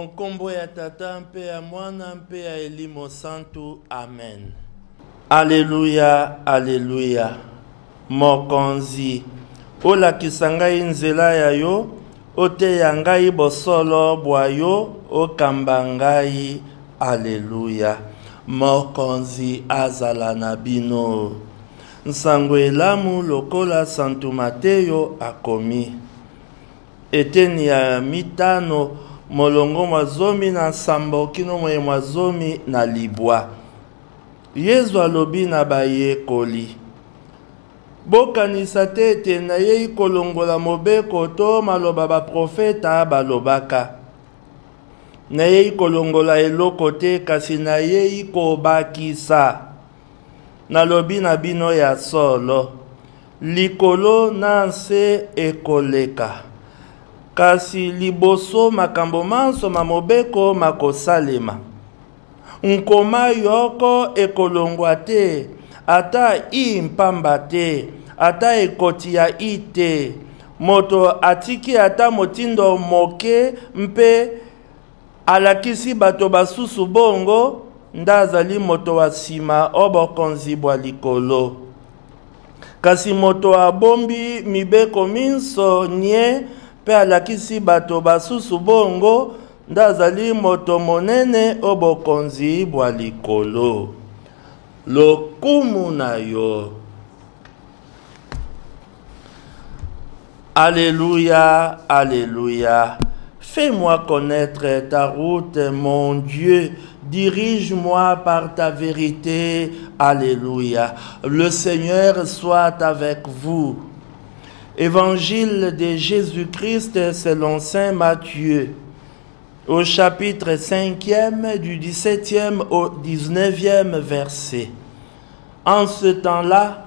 Onkombo ya tata mpe ya mwana mpe ya elimo santu. Amen. Alléluia, alléluia. Mokonzi, olakisa ngai nzela ya yo, oteya ngai bosolo bwa yo, okamba ngai. Alléluia. Mokonzi azala na bino. Nsango elamu lokola Santu Mateyo akomi. Eteni ya mitano molongo mwazomi na nsambo kino mwazomi na libwa. Yezu alobi na bayekoli. Bokanisa te ete nayei kolongola mobeko to maloba baprofeta balobaka. Nayei kolongola eloko te kasi nayei kobakisa. Nalobi na bino ya solo. Likolo na nse ekoleka. Kasi liboso makambo manso mamobeko makosalema. Nkoma yoko ekolongwa te, ata impamba te, ata ekoti ya ite, moto atiki ata motindo moke mpe alakisi bato basusu bongo, ndazali moto wa sima obokonzi bwa likolo. Kasi moto abombi mibeko minso nye, pe alakisi bato basusu bongo, ndazali moto monene obokonzi bwa likolo. Lokumu na yo. Alléluia, alléluia. Fais-moi connaître ta route, mon Dieu. Dirige-moi par ta vérité. Alléluia. Le Seigneur soit avec vous. Évangile de Jésus-Christ selon Saint Matthieu. Au chapitre 5e, du 17e au 19e verset. En ce temps-là,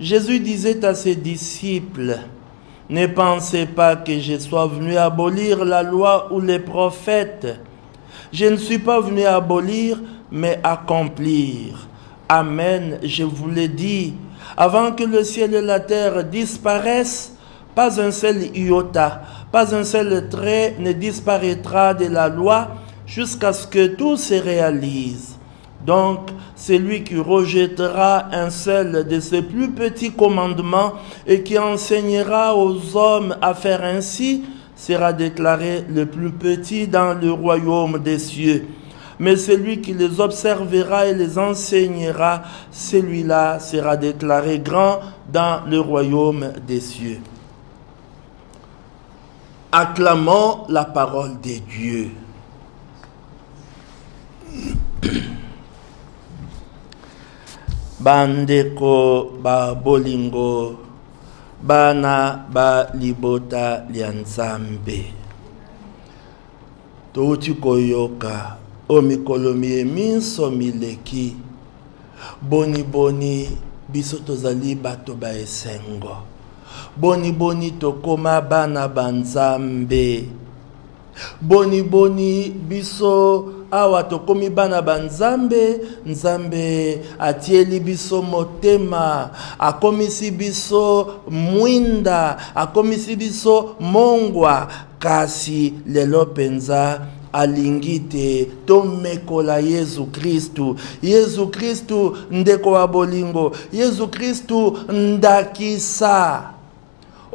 Jésus disait à ses disciples, « Ne pensez pas que je sois venu abolir la loi ou les prophètes. Je ne suis pas venu abolir, mais accomplir. Amen, je vous l'ai dit, avant que le ciel et la terre disparaissent, pas un seul iota, pas un seul trait ne disparaîtra de la loi jusqu'à ce que tout se réalise. Donc, celui qui rejettera un seul de ces plus petits commandements et qui enseignera aux hommes à faire ainsi sera déclaré le plus petit dans le royaume des cieux. Mais celui qui les observera et les enseignera, celui-là sera déclaré grand dans le royaume des cieux. Acclamons la parole de Dieu. Bandeko ba bolingo, bana ba libota lianzambe. Touti koyoka, omikolomi minso mileki. Boni boni, biso tozali bato ba esengo. Boni boni tokoma bana banzambe. Boni boni biso awa tokomi bana banzambe. Nzambe atieli biso motema. Akomisi biso mwinda. Akomisi biso mongwa. Kasi lelo penza alingite tomekola Yesu Kristu. Yesu Kristu ndeko wa bolingo. Yesu Kristu ndakisa.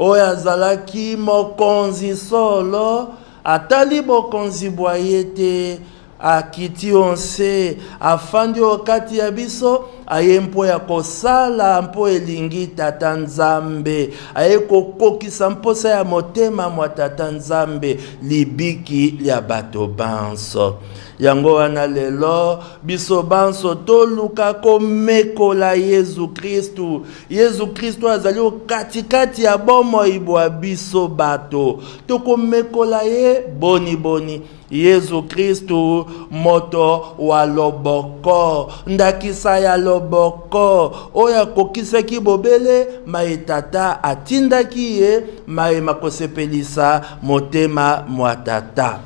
Oya zalaki mokonzi solo, atali bokonzi bwayete, akiti onse, afandi okati ya biso, aye mpo ya kosala mpo elingi tata Nzambe, aye kokokisa mposa ya motema mwa tata Nzambe, libiki lya bato banso. Yango wana lelo, biso banso toluka komekola Yesu Kristu. Yesu Kristu azali katikati ya bomo ibwa biso bato. Toko mekola ye boni boni. Yesu Kristu moto wa loboko. Ndakisa ya loboko. Oya kokiseki bobele maitata atindaki ye maema kosepelisa motema mwatata.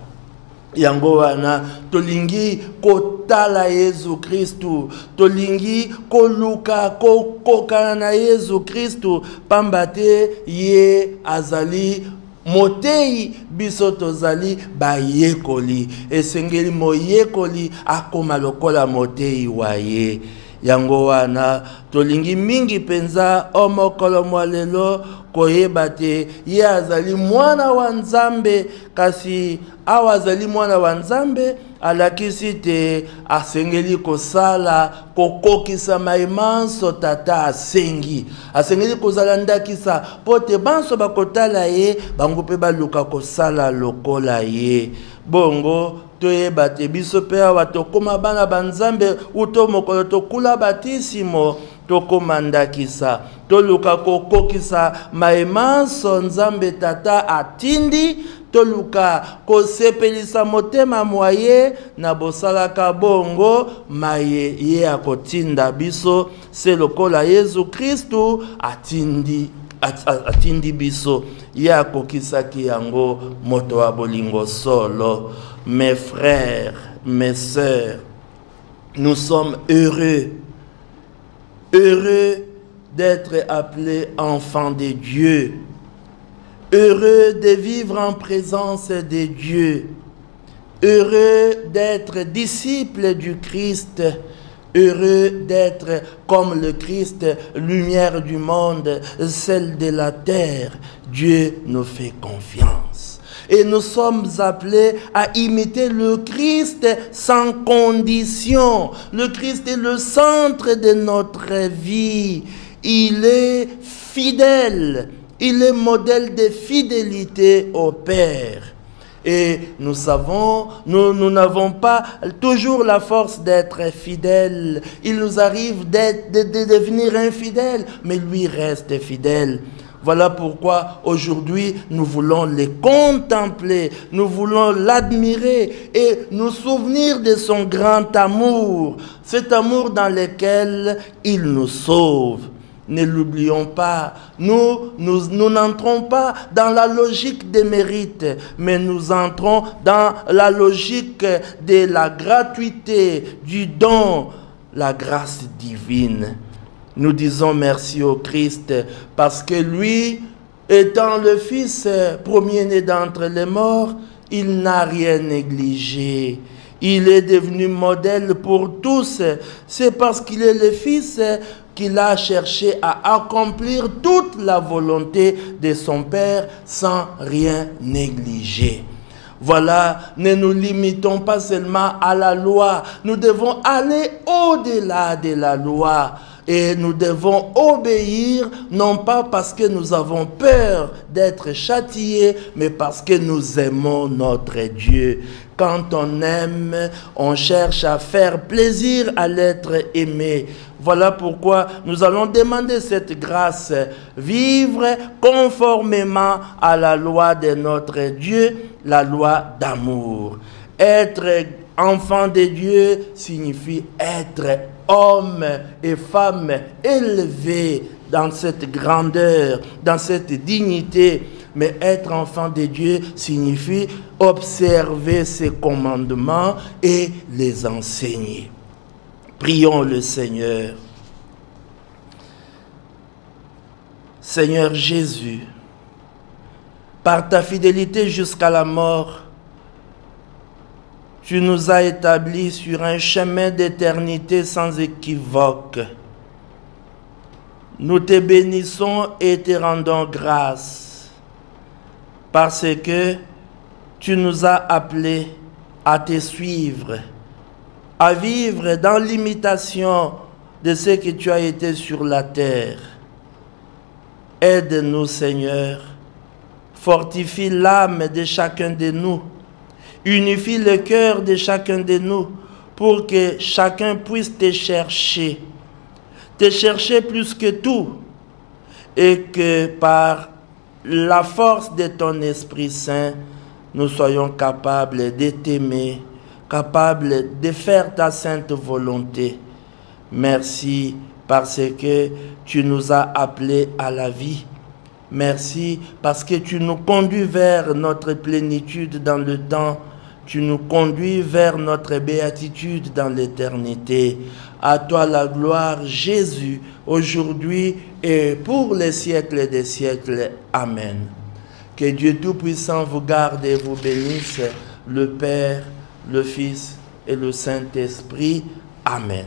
Yango wana tolingi kotala Yesu Kristu, tolingi koluka kokoka na Yesu Kristu, pambate ye azali motei biso tozali bayekoli esengeli moyekoli akoma lokola motei waye. Yango wana tolingi mingi penza omokolo mwalelo koyeba te ye azali mwana wa Nzambe, kasi awa azali mwana wa Nzambe alakisi te asengeli kosala kokokisa maimanso tata asengi, asengeli kozala ndakisa pote banso bakotala ye bango pe baluka kosala lokola ye. Bongo toyeba te biso pe awa tokoma bana banzambe uto mokolo tokula batisimo tokoma ndakisa toluka kokokisa maemanso Nzambe tata atindi, toluka kosepelisa motema mwaye na bosalaka bongo maye ye akotinda biso se lokola Yesu Kristu atindi biso ye akokisaki yango moto wa bolingo solo. Mes frères, mes sœurs, nous sommes heureux d'être appelés enfants de Dieu, heureux de vivre en présence de Dieu, heureux d'être disciples du Christ, heureux d'être comme le Christ, lumière du monde, celle de la terre. Dieu nous fait confiance. Et nous sommes appelés à imiter le Christ sans condition. Le Christ est le centre de notre vie. Il est fidèle. Il est modèle de fidélité au Père. Et nous savons, nous n'avons pas toujours la force d'être fidèles. Il nous arrive de devenir infidèles, mais lui reste fidèle. Voilà pourquoi aujourd'hui nous voulons les contempler, nous voulons l'admirer et nous souvenir de son grand amour, cet amour dans lequel il nous sauve. Ne l'oublions pas, nous n'entrons pas dans la logique des mérites, mais nous entrons dans la logique de la gratuité, du don, la grâce divine. Nous disons merci au Christ parce que lui, étant le Fils premier-né d'entre les morts, il n'a rien négligé. Il est devenu modèle pour tous. C'est parce qu'il est le Fils qu'il a cherché à accomplir toute la volonté de son Père sans rien négliger. Voilà, ne nous limitons pas seulement à la loi. Nous devons aller au-delà de la loi. Et nous devons obéir, non pas parce que nous avons peur d'être châtiés, mais parce que nous aimons notre Dieu. Quand on aime, on cherche à faire plaisir à l'être aimé. Voilà pourquoi nous allons demander cette grâce, vivre conformément à la loi de notre Dieu, la loi d'amour. Être enfant de Dieu signifie être homme et femme élevés dans cette grandeur, dans cette dignité. Mais être enfant de Dieu signifie observer ses commandements et les enseigner. Prions le Seigneur. Seigneur Jésus, par ta fidélité jusqu'à la mort, tu nous as établis sur un chemin d'éternité sans équivoque. Nous te bénissons et te rendons grâce parce que tu nous as appelés à te suivre, à vivre dans l'imitation de ce que tu as été sur la terre. Aide-nous, Seigneur, fortifie l'âme de chacun de nous, unifie le cœur de chacun de nous pour que chacun puisse te chercher plus que tout, et que par la force de ton Esprit Saint, nous soyons capables de t'aimer, capables de faire ta sainte volonté. Merci parce que tu nous as appelés à la vie. Merci parce que tu nous conduis vers notre plénitude dans le temps. Tu nous conduis vers notre béatitude dans l'éternité. À toi la gloire, Jésus, aujourd'hui et pour les siècles des siècles. Amen. Que Dieu Tout-Puissant vous garde et vous bénisse, le Père, le Fils et le Saint-Esprit. Amen.